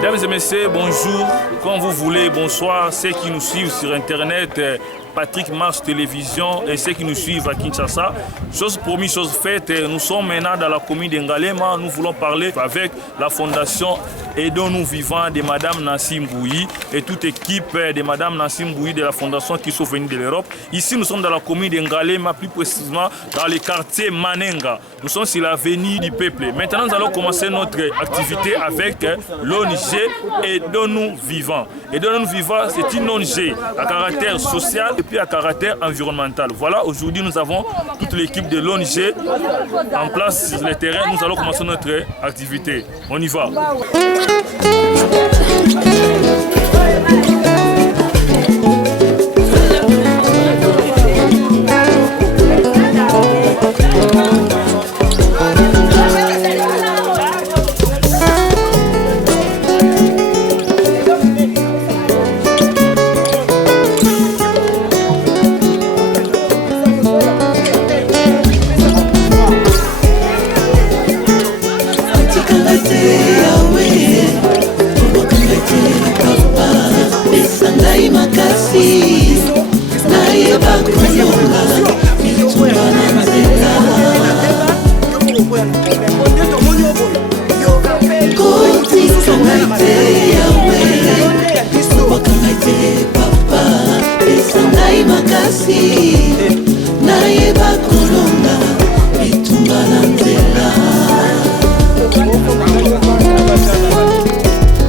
Mesdames et messieurs, bonjour, quand vous voulez, bonsoir, ceux qui nous suivent sur Internet, Patrick Marche Télévision et ceux qui nous suivent à Kinshasa. Chose promise, chose faite, nous sommes maintenant dans la commune d'Ngalema. Nous voulons parler avec la fondation Aidons-nous vivants de Madame Nancy Mbouyi et toute équipe de Madame Nancy Mbouyi de la fondation qui sont venus de l'Europe. Ici, nous sommes dans la commune d'Ngalema, plus précisément dans le quartier Manenga. Nous sommes sur l'avenue du Peuple. Maintenant, nous allons commencer notre activité avec l'ONG Aidons-nous vivants. Aidons-nous vivants, c'est une ONG à caractère social et puis à caractère environnemental. Voilà, aujourd'hui, nous avons toute l'équipe de l'ONG en place sur le terrain. Nous allons commencer notre activité. On y va.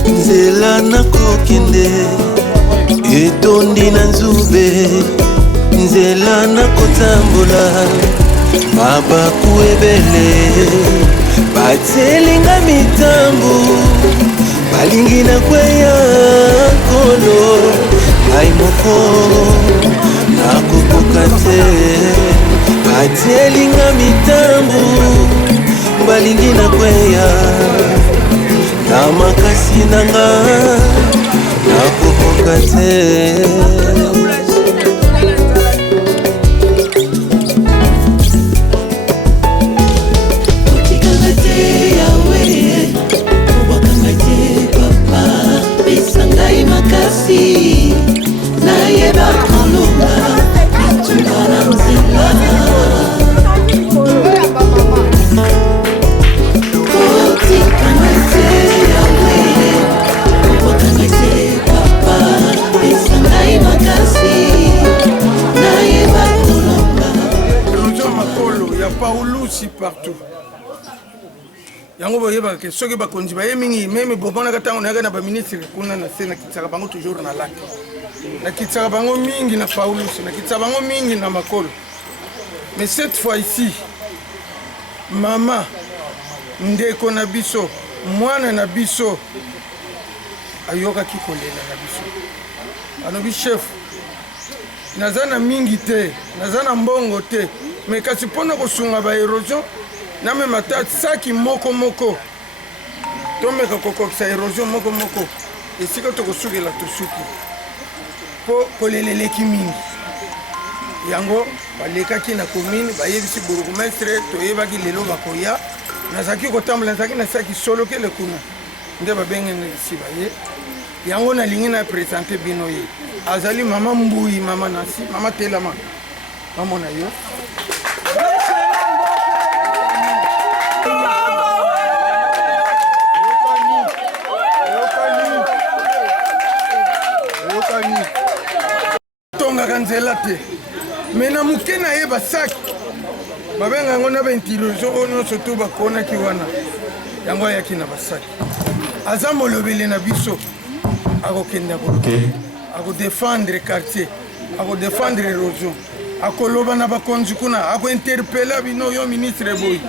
Nzela nakokende etondi na nzube, nzela nakotambola mabaku ebele, batelinga mitambu balingi na kweya kolo, ngai moko nakokoka te, batelinga mitambu balingi na kweya na makasi nanga nakokoka te. Partout. Yango boyeba ke soki bakonzi baye mingi meme bobona katango na na ba ministre kuna na sena kitsaka bango toujours na lac. Na kitsaka bango mingi na Paulus, na kitsaka bango mingi na Makolo. Mais cette fois ici, mama ndeko na biso, mwana na biso ayoka kikolela na biso. Anobi chef. Nazana mingi te, nazana mbongo te. Mais kasi pona kosunga ba érosion na me mata saki moko moko tomeka kokokisa érosion moko moko esika tokosukela tosuki po koleleleki mingi yango balekaki na commune bayebisi bourgmestre toyebaki lelo bakoya nazaki kotambola nazaki na saki solo kele kuna nde babengene isi baye yango nalingi na présenter bino ye azali mama Mbouyi, mama Nancy, mama Telama mama na yo. Nzela te mena muke na ye basaki babenga ngo na bentirozo ono soto bakona ki wana yango ayaki na basaki aza molobeli na biso akokenda ako défendre quartier ako défendre érosion akoloba na bakonzi kuna ako interpeller bino yo ministre boy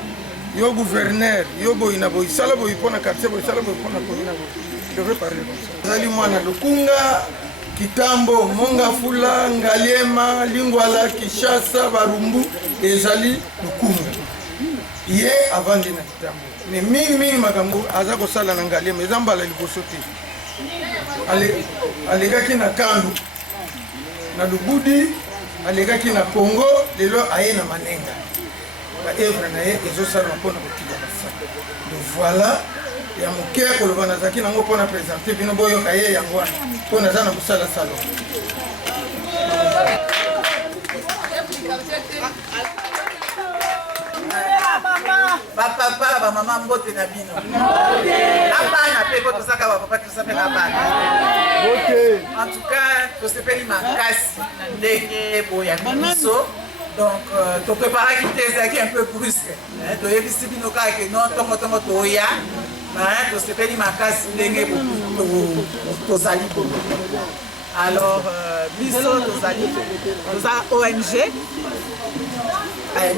yo gouverneur yo boy na boy sala boy pona quartier boy sala boy pona commune boy je veux parler comme ça zali mwana Lukunga Kitambo, Monga Fula, Ngaliema, Lingwala, Kishasa, Barumbu, ezali Lukunga. Ye avant de na Kitambo. Mais mingi makambo azako sala na Ngaliema, ezambala liboso te. Alegaki na Kandu, na Lubudi, alegaki na Congo, lelo aye na Manenga. Ba evre na ye ezosala mpona kotika basaka. Donc voilà ya moke koloba nazalaki nango mpona présente bino boyoka ye yango wana mpo naza na kosala salon. Papa, maman mbote na bino. Abana pe ko tosaka ba papa tosape na bana. En tout cas, tosepeli makasi na ndenge boya biso. Donc to préparer qui t'es un peu brusque. To yebisi bino ka ke non tongo toya. Mais tosepeli makasi ndenge tozali ko. Alors biso tozali toza ONG.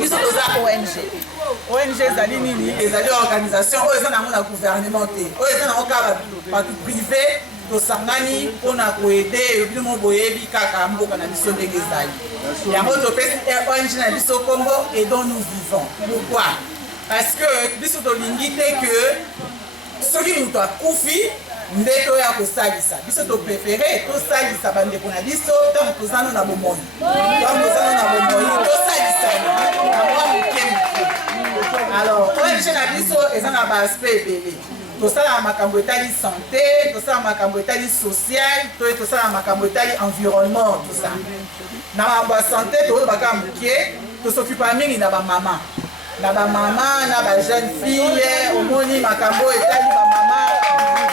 Biso toza ONG. ONG ezali nini ezali organisation oyo eza nango na gouvernement te oyo eza nango kaka bato privé tosangani mpona koede bino boyebi kaka mboka na biso ndenge ezali yango topesi ONG na biso kombo et dont nous vivons. Pourquoi? Parce que biso tolingi te que soki moto akufi nde toya kosalisa biso topréféré tosalisa bandeko na biso ntango tozana na bomoi tosalisana na mwa moke moke. Alors ONG na biso eza na baaspect ebele tosala makambo etali santé tosala makambo etali social to tosala makambo etali environnement tout ça na makambo ya santé tozobaka moke tosokipa mingi na bamama na bajeune fille omoni makambo etali bamama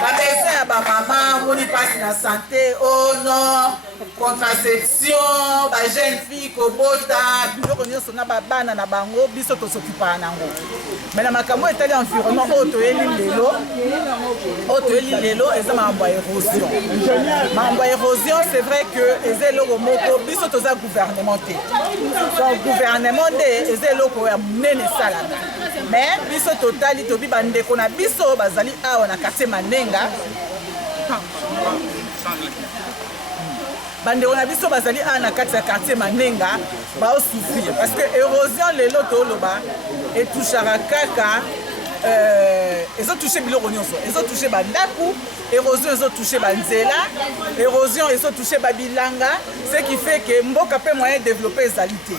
babesoin ya bamama omoni mpasi na santé oh non contraception bajeune fille kobota biloko nyonso na babana na bango biso tosokipaka nango. Mais na makambo etali environnement oyo toyeli lelo eza makambo ya érosion. Makambo ya érosion c'est vrai que eza eloko moko biso toza gouvernement te donc gouvernement nde eza eloko ya monene esalaka mais biso totali tobi bandeko na biso bazali awa na quartier Manenga bandeko na biso bazali awa na kati ya quartier Manenga baosouffrir parce que érosion lelo toloba etouchaka kaka ezotouche biloko nyonso ezotouche bandako érosion ezotouche banzela érosion ezotouche babilanga ce qui fait que mboka mpe moyen développé ezali te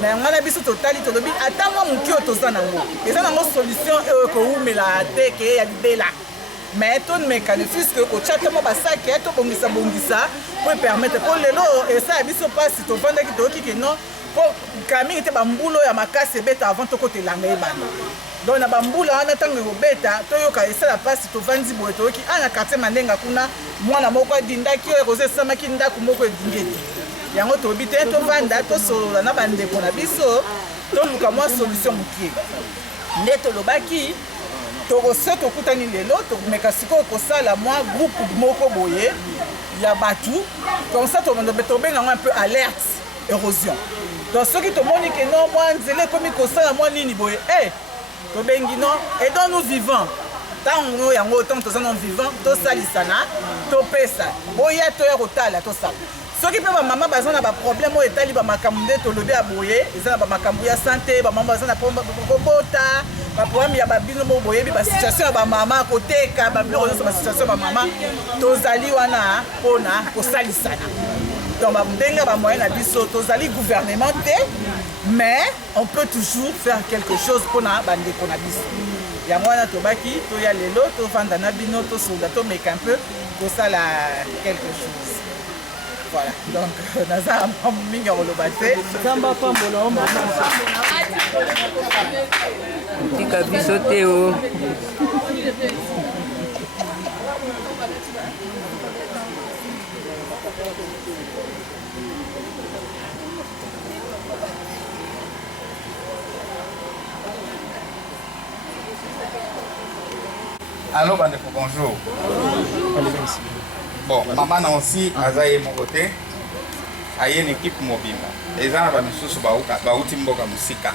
mais yango na biso totali tolobi ata mwa moki oyo toza nango eza nango solution oyo koumela te ke ya libela mais tomeka ne puisque kotya te mwa basaki tobongisa po epermettre mpo lelo esa ya biso mpasi tovandaki toyoki ke non mpo kamingi te bambula ya makasi ebeta avant tokotelanga ebana donc na bambula wana ntango ekobeta toyoka esala mpasi tovandi boye toyoki ana quartier Manenga kuna mwana moko adindaki oyo ekoza esamaki ndako moko edingeti yango toyebi te tovanda tosolola na bandeko na biso toluka mwa solution mokie nde tolobaki tokoso tokutani lelo tokomeka sikoyo kosala mwa groupe moko boye ya batu comme ça tobenga un peu alerte érosion donc soki tomoni ke non mwa nzela ekomi kosala mwa nini boye tobengi non et donc nous vivons ntango yango ntango toza non vivant tosalisana topesa boya toya kotala tosala soki mpe bamama baza na baproblème oyo etali bamakambo nde tolobi ya boye eza na bamakambo ya santé bamama baza na kobota baproblème ya babino mo boyebi basituation ya bamama koteka babiloko nyonso basituation ya bamama tozali wana mpona kosalisana donc ndenge bamoyen na biso tozali gouvernement te mais on peut toujours faire quelque chose mpona bandeko na biso yango wana tobaki toya lelo tovanda na bino tosola tomeka un peu kosala quelque chose. Voilà, donc naza mingi koloba te zamba pambola o mama tika biso te o Allô, bandeko, bonjour. Bon, maman Nancy azaye mon côté. Aye une équipe mobile. Eza na ba misusu bauti mboka musika.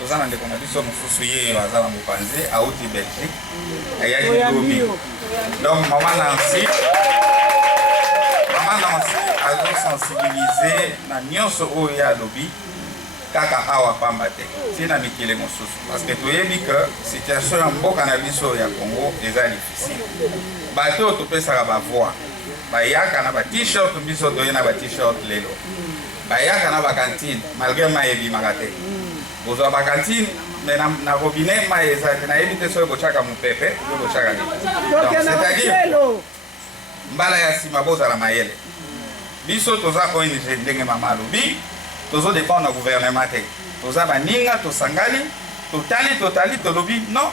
Tozana ndeko na biso mususu ye azala mupanze auti Belgique. Aye Ndomi. Donc maman Nancy azo sensibiliser na nyonso oyo ya lobi kaka awa pamba te. Tina mikile mususu parce que toyebi que situation ya mboka na biso ya Congo eza difficile. Bato topesaka bavoix bayaka na ba t-shirt biso toye na ba t-shirt lelo bayaka na ba cantine malgré mayebi magate bozwa bakantine mais na robinet mai ezalaki nayebi te soki botyaka mopepe to botyaka nini. Donc c'est-à-dire mbala ya nsima bozala mayele biso toza ONG ndenge mama alobi tozodépendre na gouvernement te toza baninga tosangani totali tolobi non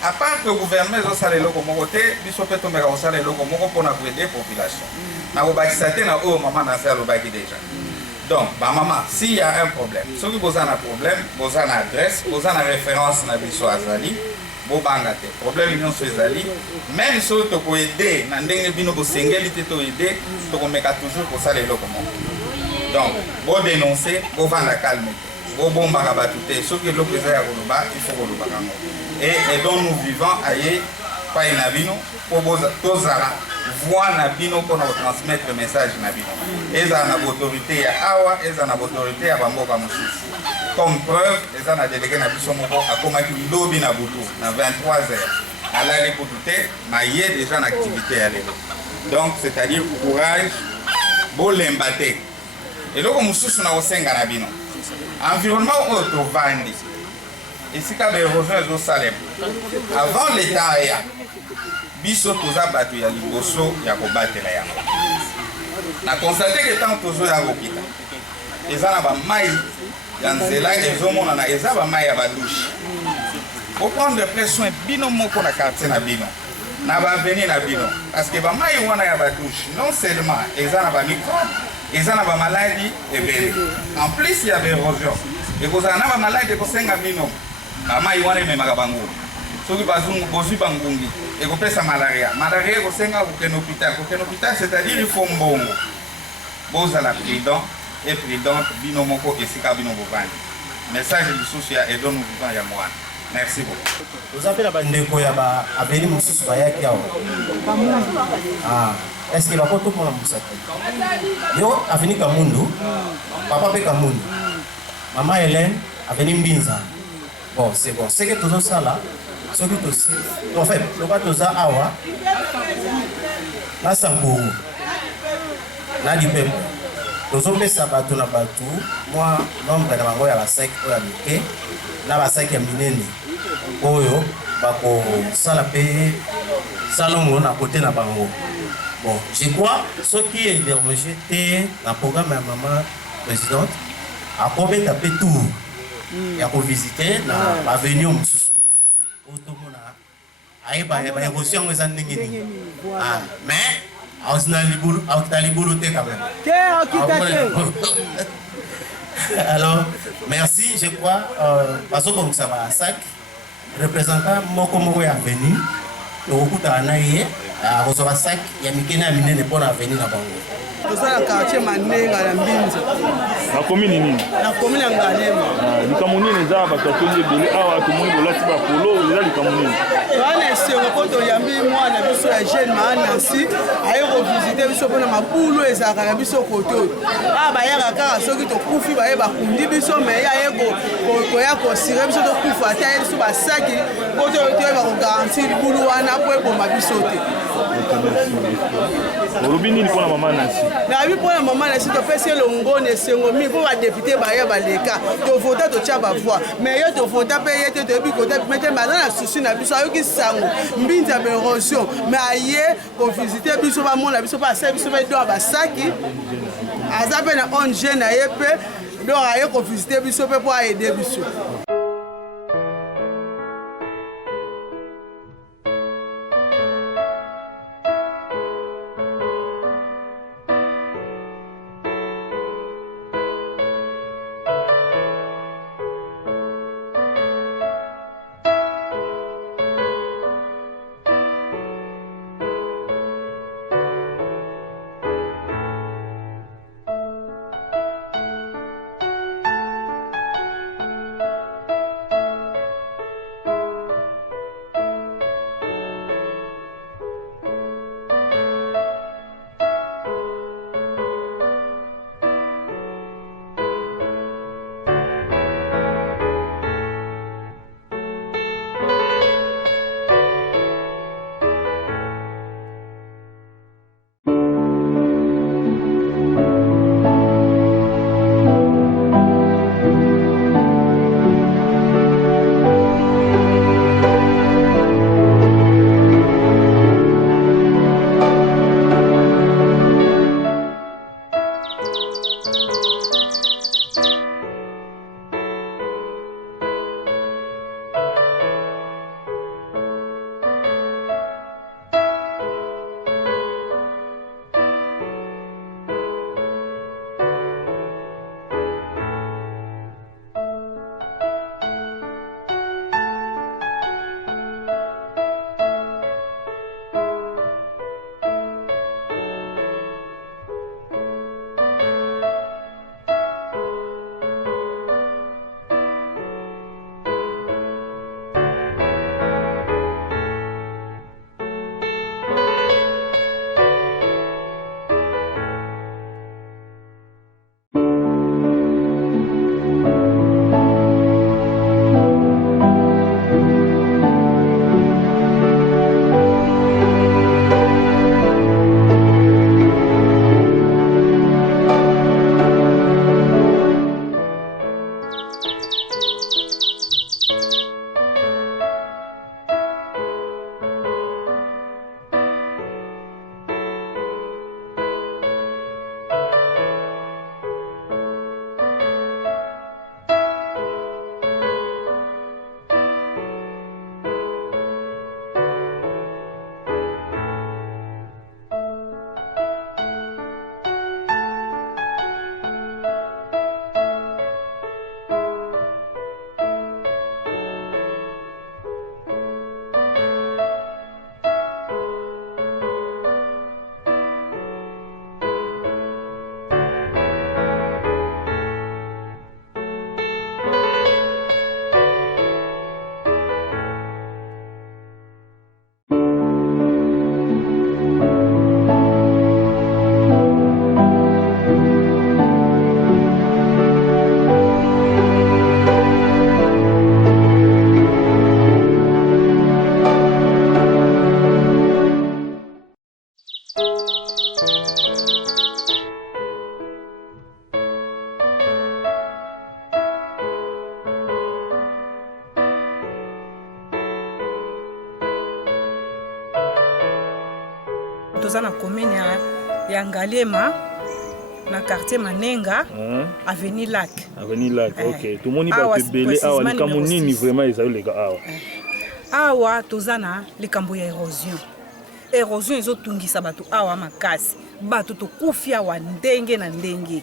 à part que le gouvernement ezosala eloko moko te biso mpe tomeka kosala eloko moko mpona koede population na kobakisa te na oyo mama na se alobaki déjà. Donc bamama s'il y a un problème soki boza na problème boza na adresse boza na référence na biso azali bobanga te problème nyonso ezali même soki tokoede na ndenge bino bosengeli te toede tokomeka toujours kosala eloko moko. Donc bodénonce bovanda calme te bobombaka bato te soki eloko eza ya koloba il faut kolobaka yango et dont nous vivons aye pai na bino po tozala voix na bino mpona kotransmettre le message na bino ezala na baautorité ya awa ezala na baautorité ya bamboka mosusu. Comme preuve eza na délégué na biso moko akomaki lobi na butu na 23h alali kutu te maye déjà na activité ya lelo. Donc c'est-à-dire courage bolemba te eloko mosusu na kosenga na bino environnement oyo tovandi esika baérosion ezosalema avant l'état aya biso toza bato ya liboso ya kobatela yango na constate ke ntango tozoya kokita eza na bamai ya nzela ezomonana eza bamai ya badushe oprendre près soin bino moko na quartier na bino na baveni na bino parce que bamai wana ya badushe non seulement eza na bamicrobe eza na bamaladi ebele en plus ya baérosion ekozala na bamaladi ekosenga bino bamai wana ememaka bango soki bozwi bangungi ekopesa malaria ekosenga kokende hôpital c'est-à-dire il faut mbongo bozala prudent et prudente bino moko esika bino bovandi message lisusu ya edo nous vivant ya mwana. Merci beaucoup. Toza pe na bandeko ya ba aveni mosusu bayaki awa est-ce que bakoto mpona mosaki yo aveni Kamundu papa mpe Kamundu mama Hélène aveni Mbinza. Bon, c'est bon. C'est que tout ça là, ce qui est aussi. En fait, le bas tout ça, awa, là, c'est un peu. Là, du peuple. Nous sommes les sabatos, na batu. Moi, nombre de mango ya la sec, ou ya miké. Là, la sec ya minene. Oyo, bako, salapé, salon, à côté na bango. Bon, je crois, ce qui est rejeté dans le programme de la maman présidente, a combien tapé tout. Il y a visiter na avenue mosusu otomona ayeba érosion eza ndenge nini mais ausna libulu auta libulu te quand même. Alors merci, je crois parce que ça va sac représentant moko ya avenue okuta na ye akozwa sac ya mikene ya minene mpona avenue na bango. Tozala quartier Manenga na Mbinza. Na commune nini? Na commune ya Ngalema. Likambo nini eza bato atondi ebele awa tomoni bolati bakolo eza likambo nini? Wana esengo po toyambi mwana biso ya jeune Nancy aye kovisite biso mpona mabulu ezalaka na biso kote oyo. Bayaka kaka soki tokufi baye bakundi biso me aye koya kosire biso tokufa ata ye biso basaki po toyeba kogarantir libulu wana po eboma biso te. Olobi nini mpona mama Nancy? Na bi mpona mama Nancy topesi elongo na esengo mingi mpo badepute baya baleka tovota totya bavoi mais ye tovota mpe ye te toyebi kota mete baza na susi na biso ayoki sango mbinzi ya baérosion mais aye kovisite biso bamona biso mpe asala biso mpe dor basaki aza mpe na ONG na ye mpe dor aye kovisite biso mpe mpo aede biso. toza na commune ya Ngalema na quartier Manenga avenue Lac. Avenue Lac. OK. Tout monde va te belé awa likambo nini vraiment ezaleka awa. Awa toza na likambo ya érosion. Érosion ezotungisa bato awa makasi. Bato tokufi awa ndenge na ndenge.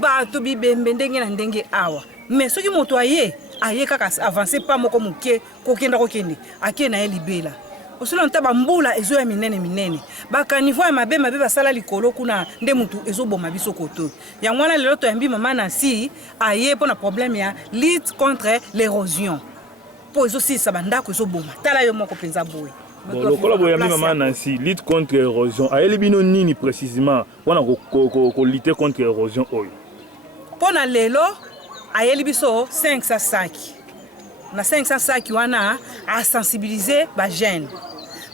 Bato bibembe ndenge na ndenge awa. Mais soki moto aye kaka avancer pas moko muke kokenda kokende akena ye libela. Osolo ntaba mbula ezo ya minene baka niveau ya mabe basala likolo kuna nde mutu ezoboma biso koto ya mwana lelo to yambi mama Nancy aye pona problème ya lutte contre l'érosion po ezo si sabandako ezoboma tala yo moko penza boye. Bon, le collabo yambi mama Nancy lutte contre l'érosion ayeli bino nini précisément pona ko lutter contre l'érosion oyo pona lelo ayeli biso 500 sacs. Na 500 sacs wana a sensibiliser ba jeunes.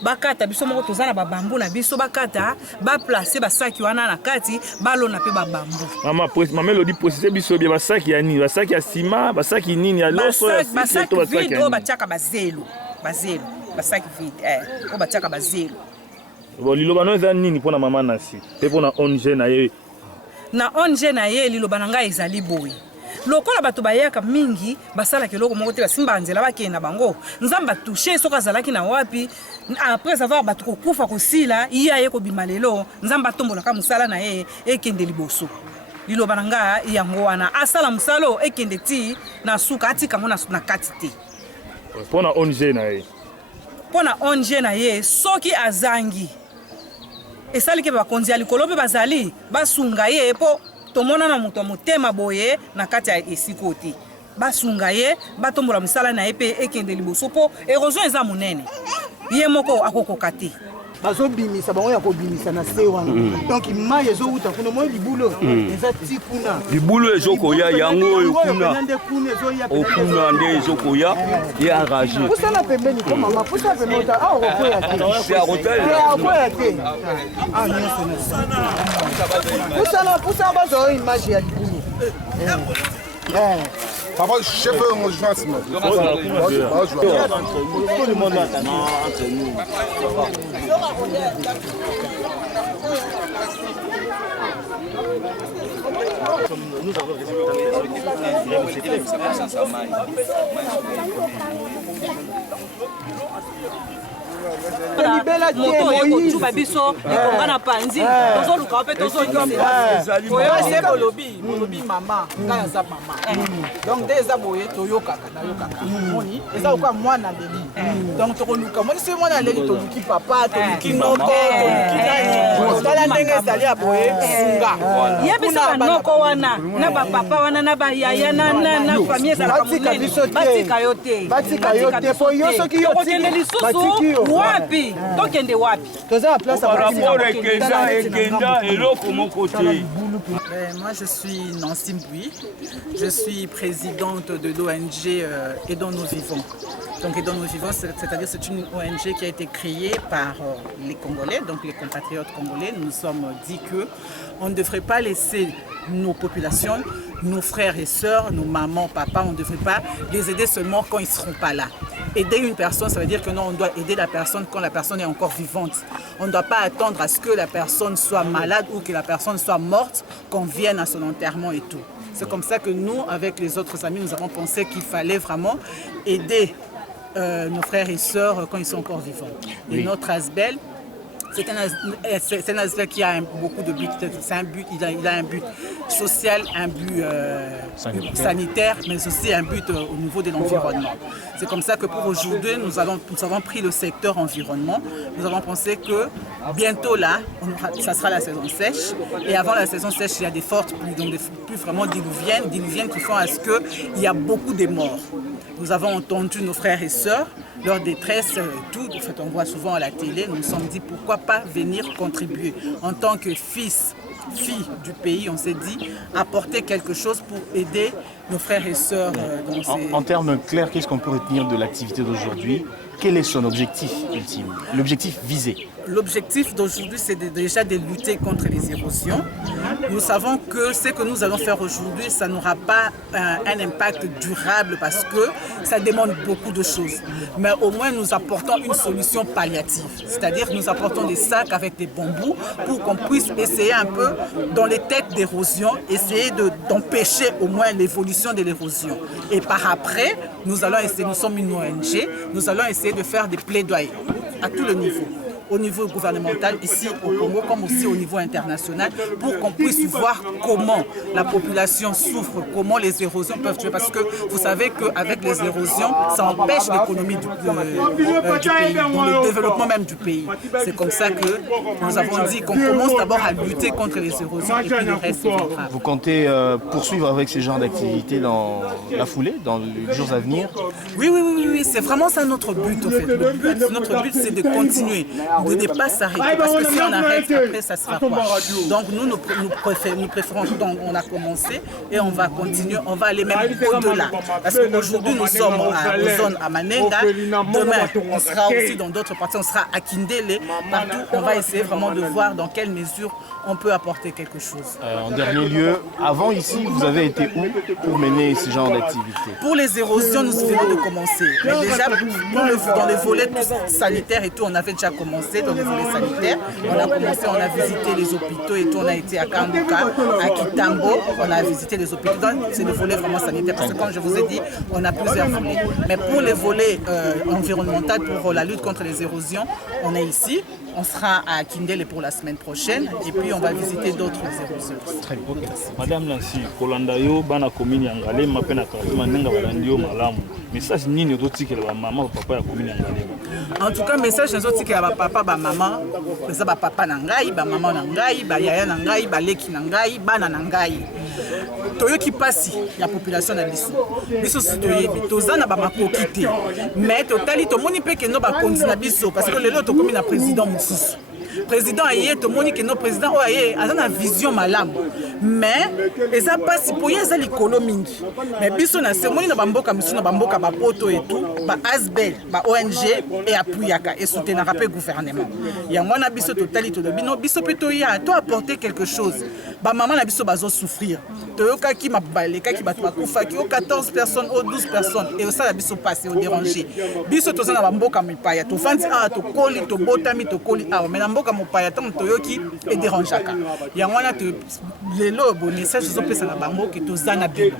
Bakata biso moko tozana ba bambu na biso bakata ba placer ba sacs wana na kati balona pe ba bambu. Mama Melody préciser biso bien ba sacs ya nini? Ba sacs ya ciment, ba sacs nini ya loso ya ba sacs vide o ba chaka bazelo. Ba sacs vide o ba chaka bazelo. Bon liloba no za nini pona mama Nancy? Pe pona ONG na ye. Na ONG na ye liloba nanga ezali boye. Lokola bato bayaka mingi basala keloko moko te basimba nzela bakena bango nzamba toucher soka zalaki na wapi après savoir bato kokufa kosila iya ye ko bimalelo nzamba tombola ka musala na ye ekende liboso liloba nanga yango wana asala musalo ekende ti na suka atika mona na kati te pona ONG na ye soki azangi esali ke bakonzi ya likolo pe bazali basunga ye po tomona na muto motema boye na kati ya esikoti basunga ye batombola misala na ye pe ekende liboso po érosion eza monene ye moko akokoka te bazobimisa bango ya kobimisa na se wana donc mai ezowuta kuna moi libulo eza ti kuna libulo ezokoya yango oyo kuna okuna nde ezokoya ye arrage pusana pembeni ko mama pusana pembeni ta a okoya te c'est à hotel okoya te pusana bazo image ya libulo Papa, chef, on joue à ce moment. Tout le monde attend entre nous. Nous avons moto ekotuba biso ekonga na panzi tozoluka mpe tozongisela molobi mama ngai aza mama donc nde eza boye toyokaka moni eza lokola mwana leli donc tokoluka moni soki mwana leli toluki papa toluki noke toluki nani tala ndenge ezali ya boye sunga yebisa banoko wana na bapapa wana na bayaya na famille ezalaka monene batika yo te po yo soki yo tokokende lisusu wapi tokende wapi toza place moi je suis Nancy Mbui, je suis présidente de l'ONG Aidons Nous Vivons. Donc Aidons Nous Vivons, c'est-à-dire c'est une ONG qui a été créée par les Congolais, donc les compatriotes congolais. Nous nous sommes dit qu'on ne devrait pas laisser nos populations, nos frères et sœurs, nos mamans, papas, on ne devrait pas les aider seulement quand ils ne seront pas là. Aider une personne, ça veut dire que non, on doit aider la personne quand la personne est encore vivante. On ne doit pas attendre à ce que la personne soit malade ou que la personne soit morte, qu'on vienne à son enterrement et tout. C'est comme ça que nous, avec les autres amis, nous avons pensé qu'il fallait vraiment aider nos frères et sœurs quand ils sont encore vivants. Et oui. Notre Asbel, c'est un Asbel qui a beaucoup de buts. C'est un but, il a un but social, un but sanitaire, mais aussi un but au niveau de l'environnement. C'est comme ça que pour aujourd'hui, nous avons pris le secteur environnement. Nous avons pensé que bientôt là, ça sera la saison sèche. Et avant la saison sèche, il y a des fortes pluies, donc des pluies vraiment diluviennes qui font à ce qu'il y a beaucoup de morts. Nous avons entendu nos frères et sœurs, leur détresse, tout. En fait, on voit souvent à la télé. Nous nous sommes dit pourquoi pas venir contribuer en tant que fille du pays. On s'est dit apporter quelque chose pour aider nos frères et sœurs. En termes clairs, qu'est-ce qu'on peut retenir de l'activité d'aujourd'hui? quel est son objectif ultime, l'objectif visé? L'objectif d'aujourd'hui, c'est déjà de lutter contre les érosions. Nous savons que ce que nous allons faire aujourd'hui, ça n'aura pas un impact durable parce que ça demande beaucoup de choses. Mais au moins, nous apportons une solution palliative. C'est-à-dire nous apportons des sacs avec des bambous pour qu'on puisse essayer un peu, dans les têtes d'érosion, essayer d'empêcher au moins l'évolution de l'érosion. Et par après, nous allons essayer, nous sommes une ONG, nous allons essayer de faire des plaidoyers à tous les niveaux. Au niveau gouvernemental, ici au Congo, comme aussi au niveau international, pour qu'on puisse voir comment la population souffre, comment les érosions peuvent tuer. Parce que vous savez qu'avec les érosions, ça empêche l'économie du pays, dans le développement même du pays. C'est comme ça que nous avons dit qu'on commence d'abord à lutter contre les érosions et puis le reste viendra. Vous comptez poursuivre avec ce genre d'activité dans la foulée, dans les jours à venir? Oui, c'est vraiment ça notre but en fait. Notre but, c'est de continuer. De ne pas s'arrêter, parce que si on arrête, après ça sera quoi? Donc nous préférons, donc on a commencé et on va continuer, on va aller même au-delà. Parce qu'aujourd'hui nous sommes aux zones à Manenga, demain on sera aussi dans d'autres parties, on sera à Kindele, partout on va essayer vraiment de voir dans quelle mesure on peut apporter quelque chose. En dernier lieu, avant ici, vous avez été où pour mener ce genre d'activité? Pour les érosions, nous venons de commencer. Mais déjà, dans les volets sanitaires et tout, on avait déjà commencé dans les volets sanitaires. On a commencé, on a visité les hôpitaux et tout, on a été à Kambuka, à Kitambo, on a visité les hôpitaux. C'est le volet vraiment sanitaire parce que comme je vous ai dit, on a plusieurs volets. Mais pour les volets environnementaux, pour la lutte contre les érosions, on est ici. On sera à Kindele pour la semaine prochaine et puis on va visiter d'autres érosions. Très bien. Madame Nancy, Kolandayo, Bana Komini Angale, Mapena Karima, Nenga Balandio, Malamu. Message nini ozotikela ba maman papa ya Komini Angale? En tout cas, message nazotikela ba papa ba maman, eza ba papa na ngai, ba maman na ngai, ba yaya na ngai, ba leki na ngai, bana na ngai. Toyoki pasi ya population na biso. Biso toyebi tozana ba makoki te. Mais totali tomoni pe ke no ba konzi na biso parce que lelo tokomi na président mosusu. Président aye tomoni ke no président oye azana vision malamu. Mais eza pasi po yeza likolo mingi. Mais biso na semoni na bamboka misu na bamboka ba poto et tout, ba Asbel, ba ONG et appuyaka et soutenaka pe gouvernement. Ya ngwana biso totali to bino biso pe to ya to apporter quelque chose. Ba maman na biso bazo souffrir. Toyoka ki mabale ki bato bakufa ki o 14 personnes ou 12 personnes et ça la biso passer au déranger. Biso to na bamboka mipaya to fandi to koli to botami to koli mais na mboka mopaya tam toyoki et dérangeaka. Ya ngwana to lelo bo message zo pesa na bango ki tozana bino.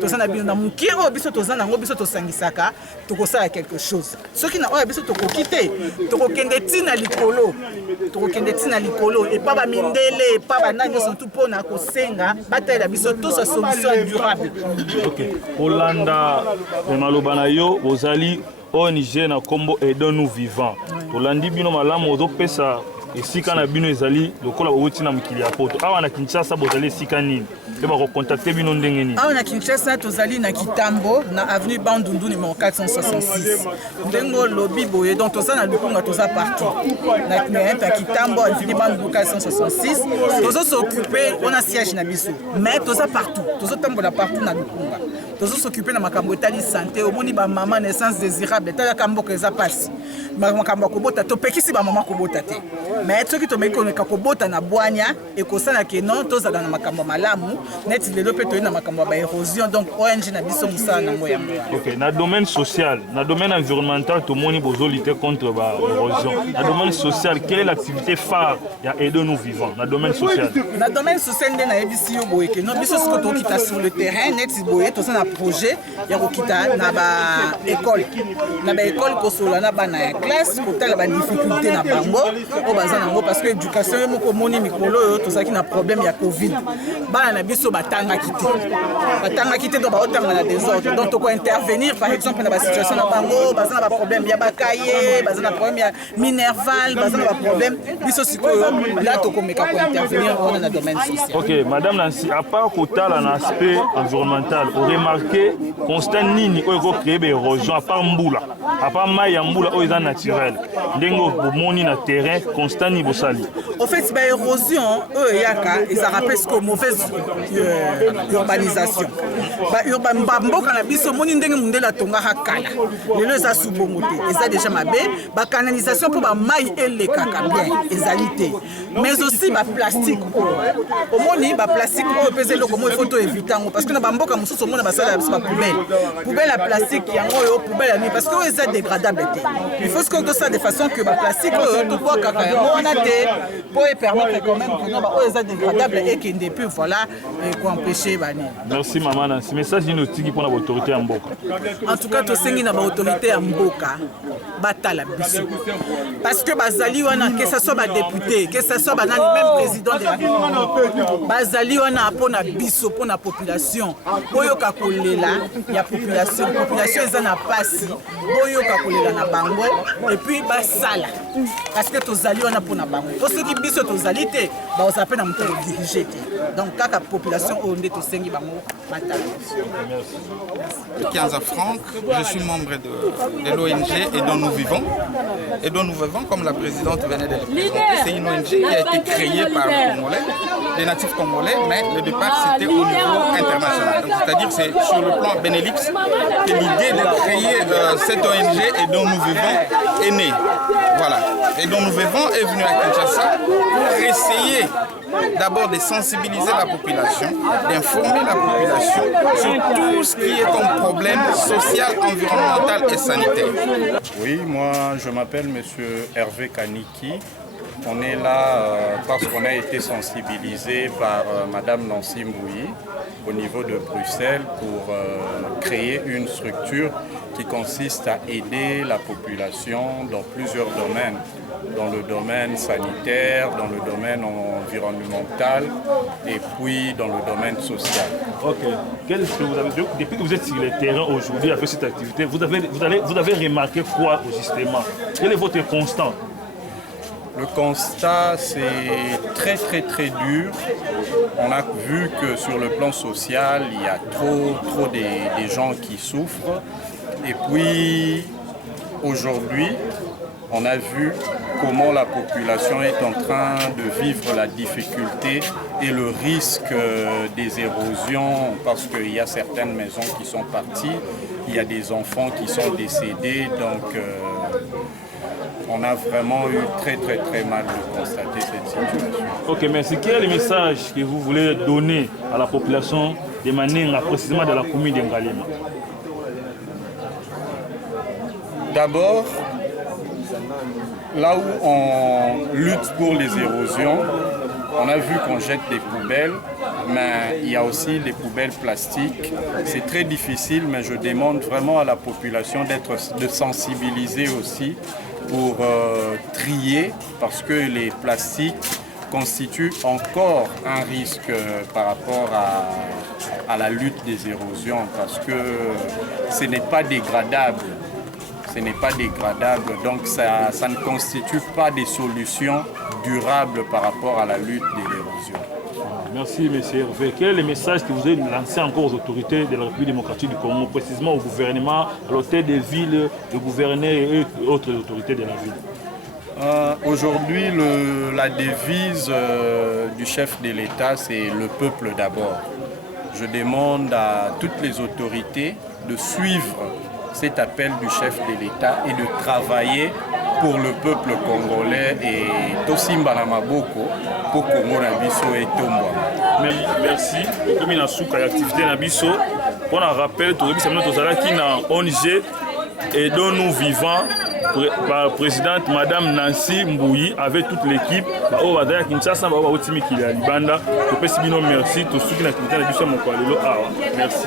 Tozana bino na muki o biso tozana ngo biso to sangisaka to kosala quelque chose. Soki na o biso to kokite to kokende tina likolo. To kokende tina likolo et pas ba mindele pas ba nani sont tout pour na kosenga bataille biso to sa solution durable. OK. Olanda maloba na yo ozali ONG na kombo Aidons-nous vivants. Olandi bino malamu ozo pesa esika na bino ezali lokola bawuti na mukili ya poto awa na Kinshasa bozali esika nini te ba contacter bino ndenge nini? Awa na Kinshasa tozali na Kitambo na avenue Bandundu numéro 466 ndengo lobby boye donc toza na Lukunga toza partout na Kitambo avenue Bandundu 466 tozo s'occuper on a siège na biso mais toza partout tozo tambola partout na Lukunga tozo s'occuper na makambo etali santé omoni ba maman naissance désirable tala kambo keza passe makambo kobota to pekisi ba maman kobota te mais soki tomeki koneka kobota na bwanya ekosala ke non tozala na makambo malamu neti lelo pe toyina makambo ba érosion donc ONG na biso musala na moya. OK, na domaine social, na domaine environnemental to moni bozo lutter contre ba érosion. Na domaine social, quelle est l'activité phare ya Aidons-nous vivants na domaine social? Na domaine social nde na yebisi yo boye ke non biso siko to kita sur le terrain neti boye to na projet ya kokita na ba école. Na ba école ko sola na bana ya classe ko tala ba difficulté na bango o bazana parce que éducation yo moko moni mikolo yo tozaki na problème ya Covid. Bana na biso batanga kité do ba otanga na désordre donc to ko intervenir par exemple na ba situation na bango bazana ba problème ya bakaye bazana problème ya minerval bazana ba problème biso sikoyo là to ko meka ko intervenir on na domaine social. OK, madame Nancy, à part kotala na aspect environnemental on remarqué constat nini o ko créer érosion à part mbula à part mai ya mbula o eza naturel ndengo bomoni na terrain constat ni bosali. En fait, l'érosion, ils rappellent presque mauvaise urbanisation. Mboka na biso moni ndenge mundela tonga hakala. Lelo eza subongote, eza déjà mabé, ba canalisation pour ba mai elekaka bien, ezalité. Mais aussi ba plastique. Au moni ba plastique o pese loko mo photo évitant parce que na ba mboka mususu mona ba sala ba poubelle. Poubelle à plastique yango yo poubelle ni parce que eza dégradable. Il faut que ça de façon que ba plastique to quoi kaka yango on a té pour permettre quand même que na ba eza dégradable et qui ne peut voilà pour empêcher bani. Merci maman Nancy. Message ni notiki pour l'autorité en Mboka. En tout cas, to sengi na ba autorité en Mboka batala biso. Parce que bazali wana que ça soit ba député, que ça soit ba même président de la République. Bazali wana pona biso pona population. Boyoka kolela ya population eza na pasi. Boyoka kolela na bango et puis basala. Parce que tozali wana pona bango. Pour ceux qui biso tozali te, ba osape na moto diriger te. Donc kaka population onde to sengi bango batala. Kianza Franck, je suis membre de l'ONG et dont nous vivons. Et dont nous vivons, comme la présidente venait de le présenter, c'est une ONG qui a été créée par les Congolais, les natifs congolais, mais le départ c'était au niveau international. C'est-à-dire c'est sur le plan Benelux que l'idée de créer cette ONG et dont nous vivons est née. Voilà. Et dont nous vivons est venue à Kinshasa pour essayer d'abord de sensibiliser la population, d'informer la population sur tout ce qui est comme problème social, environnemental et sanitaire. Oui, moi je m'appelle Monsieur Hervé Kaniki. On est là parce qu'on a été sensibilisé par Madame Nancy Mbouyi au niveau de Bruxelles pour créer une structure qui consiste à aider la population dans plusieurs domaines. Dans le domaine sanitaire, dans le domaine environnemental et puis dans le domaine social. Ok. Qu'est-ce que vous avez dit depuis que vous êtes sur le terrain aujourd'hui avec cette activité, vous avez remarqué quoi justement? Quel est votre constat? Le constat, c'est très dur. On a vu que sur le plan social, il y a trop des gens qui souffrent. Et puis aujourd'hui, on a vu comment la population est en train de vivre la difficulté et le risque des érosions parce qu'il y a certaines maisons qui sont parties, il y a des enfants qui sont décédés, donc on a vraiment eu très mal de constater cette situation. Ok, merci. Quel est le message que vous voulez donner à la population de manière précisément de la commune d'Ngalema? D'abord, là où on lutte pour les érosions, on a vu qu'on jette des poubelles, mais il y a aussi les poubelles plastiques. C'est très difficile, mais je demande vraiment à la population de sensibiliser aussi pour trier, parce que les plastiques constituent encore un risque par rapport à la lutte des érosions, parce que ce n'est pas dégradable. Ce n'est pas dégradable, donc ça ne constitue pas des solutions durables par rapport à la lutte de l'érosion. Merci, M. Hervé. Quel est le message que vous avez lancé encore aux autorités de la République démocratique du Congo, précisément au gouvernement, à l'hôtel des villes, le gouverneur et autres autorités de la ville? Aujourd'hui, la devise du chef de l'État, c'est le peuple d'abord. Je demande à toutes les autorités de suivre cet appel du chef de l'État et de travailler pour le peuple congolais et Tosimba na maboko pour Congo na biso et Tombwa. Merci. Comme na souka activité na biso, pour un rappel, tout le monde qui na ONG et dont nous vivons par la présidente Madame Nancy Mbouyi avec toute l'équipe. Au Badaya Kinshasa, au Timi Libanda. Merci. Tout ceux qui na activité na biso mon Merci.